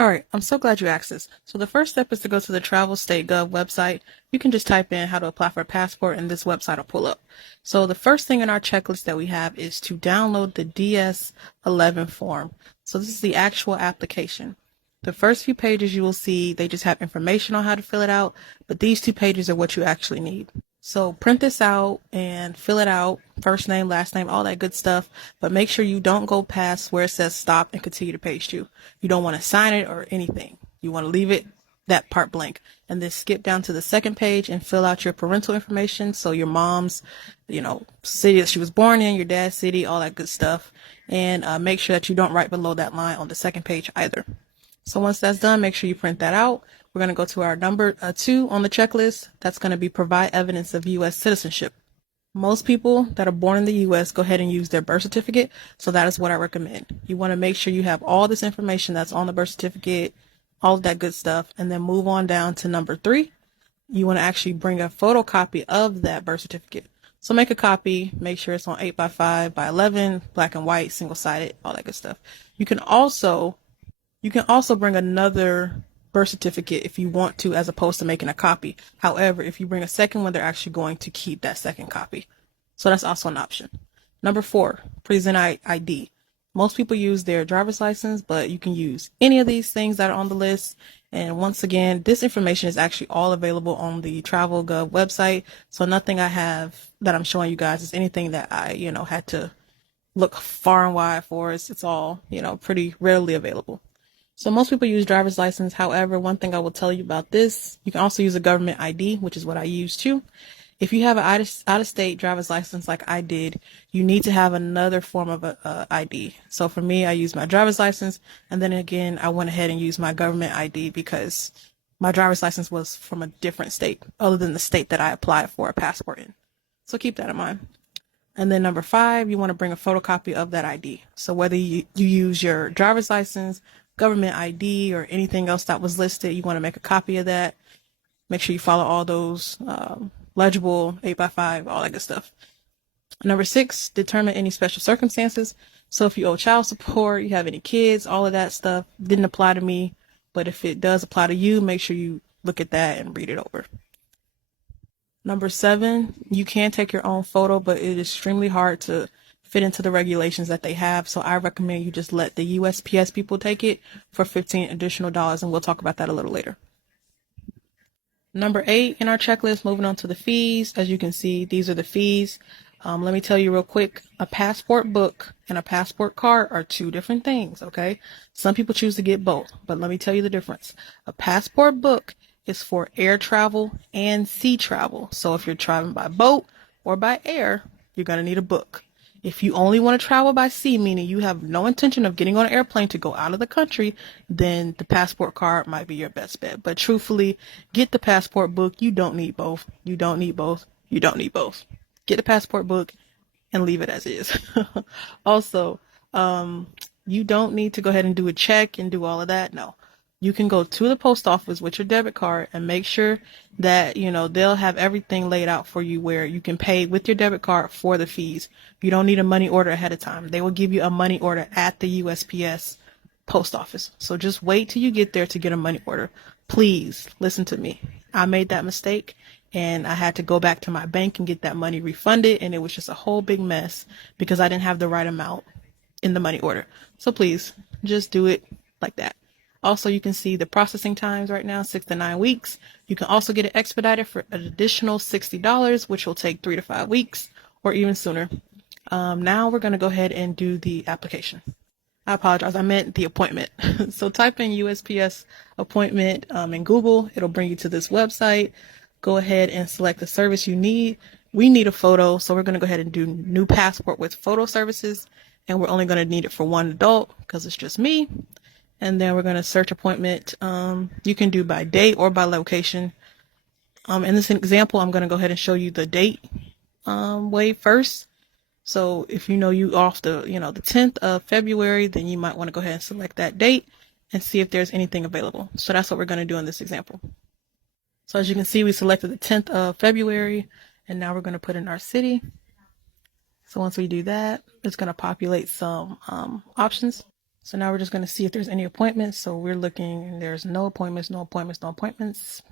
All right, I'm so glad you asked this. So the first step is to go to the Travel State Gov website. You can just type in how to apply for a passport and this website will pull up. So the first thing in our checklist that we have is to download the DS-11 form. So this is the actual application. The first few pages you will see, they just have information on how to fill it out, but these 2 pages are what you actually need. So print this out and fill it out, first name, last name, all that good stuff, but make sure you don't go past where it says stop and continue to page 2. You don't want to sign it or anything. You want to leave it that part blank and then skip down to the second page and fill out your parental information. So your mom's, city that she was born in, your dad's city, all that good stuff. And make sure that you don't write below that line on the second page either. So once that's done, make sure you print that out. We're going to go to our number 2 on the checklist. That's going to be provide evidence of U.S. citizenship. Most people that are born in the U.S. go ahead and use their birth certificate. So that is what I recommend. You want to make sure you have all this information that's on the birth certificate, all of that good stuff, and then move on down to number 3. You want to actually bring a photocopy of that birth certificate. So make a copy, make sure it's on 8x5x11, black and white, single-sided, all that good stuff. You can also bring another birth certificate if you want to, as opposed to making a copy. However, if you bring a second one, they're actually going to keep that second copy. So that's also an option. Number 4, present ID. Most people use their driver's license, but you can use any of these things that are on the list. And once again, this information is actually all available on the TravelGov website. So nothing I have that I'm showing you guys is anything that I, had to look far and wide for. It's all, pretty readily available. So most people use driver's license. However, one thing I will tell you about this, you can also use a government ID, which is what I use too. If you have an out-of-state driver's license like I did, you need to have another form of a ID. So for me, I used my driver's license, and then again, I went ahead and used my government ID because my driver's license was from a different state other than the state that I applied for a passport in. So keep that in mind. And then number 5, you want to bring a photocopy of that ID. So whether you use your driver's license, government ID, or anything else that was listed, you want to make a copy of that. Make sure you follow all those legible 8x5, all that good stuff. Number 6, determine any special circumstances. So if you owe child support, you have any kids, all of that stuff didn't apply to me. But if it does apply to you, make sure you look at that and read it over. Number 7, you can take your own photo, but it is extremely hard to fit into the regulations that they have. So I recommend you just let the USPS people take it for $15 additional, and we'll talk about that a little later. Number 8 in our checklist, moving on to the fees. As you can see, these are the fees. Let me tell you real quick, a passport book and a passport card are 2 different things, okay? Some people choose to get both, but let me tell you the difference. A passport book is for air travel and sea travel. So if you're traveling by boat or by air, you're going to need a book. If you only want to travel by sea, meaning you have no intention of getting on an airplane to go out of the country, then the passport card might be your best bet. But truthfully, get the passport book. You don't need both. You don't need both. You don't need both. Get the passport book and leave it as is. Also, you don't need to go ahead and do a check and do all of that. No. You can go to the post office with your debit card and make sure that, they'll have everything laid out for you where you can pay with your debit card for the fees. You don't need a money order ahead of time. They will give you a money order at the USPS post office. So just wait till you get there to get a money order. Please listen to me. I made that mistake and I had to go back to my bank and get that money refunded. And it was just a whole big mess because I didn't have the right amount in the money order. So please just do it like that. Also, you can see the processing times right now, 6 to 9 weeks. You can also get it expedited for an additional $60, which will take 3 to 5 weeks or even sooner. Now we're going to go ahead and do the application. I apologize. I meant the appointment. So type in USPS appointment in Google. It'll bring you to this website. Go ahead and select the service you need. We need a photo, so we're going to go ahead and do new passport with photo services. And we're only going to need it for one adult because it's just me. And then we're going to search appointment. You can do by date or by location. In this example, I'm going to go ahead and show you the date way first. So if you off the 10th of February, then you might want to go ahead and select that date and see if there's anything available. So that's what we're going to do in this example. So as you can see, we selected the 10th of February, and now we're going to put in our city. So once we do that, it's going to populate some options. So now we're just going to see if there's any appointments. So we're looking and there's no appointments, no appointments, no appointments.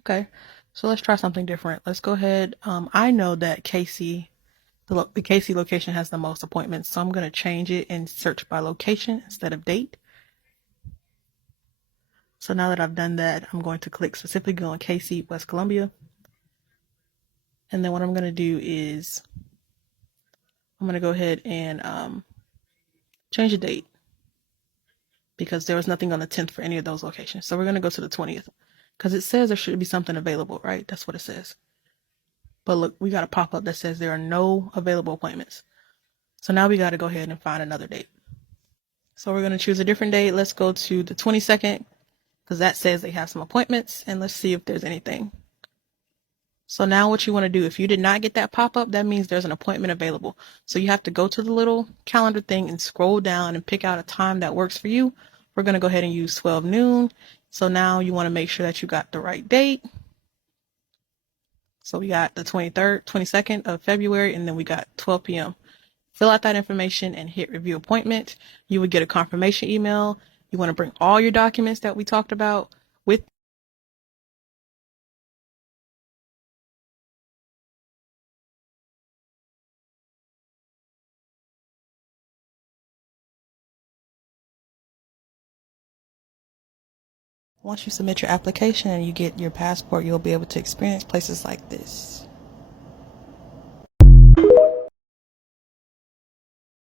Okay. So let's try something different. Let's go ahead. I know that Casey, the Casey location has the most appointments. So I'm going to change it and search by location instead of date. So now that I've done that, I'm going to click specifically on Casey, West Columbia. And then what I'm going to do is I'm going to go ahead and change the date because there was nothing on the 10th for any of those locations. So we're going to go to the 20th because it says there should be something available, right? That's what it says. But look, we got a pop-up that says there are no available appointments. So now we got to go ahead and find another date. So we're going to choose a different date. Let's go to the 22nd because that says they have some appointments, and let's see if there's anything. So now what you want to do, if you did not get that pop-up, that means there's an appointment available. So you have to go to the little calendar thing and scroll down and pick out a time that works for you. We're going to go ahead and use 12 noon. So now you want to make sure that you got the right date. So we got the 23rd, 22nd of February, and then we got 12 p.m. Fill out that information and hit review appointment. You would get a confirmation email. You want to bring all your documents that we talked about with. Once you submit your application and you get your passport, you'll be able to experience places like this.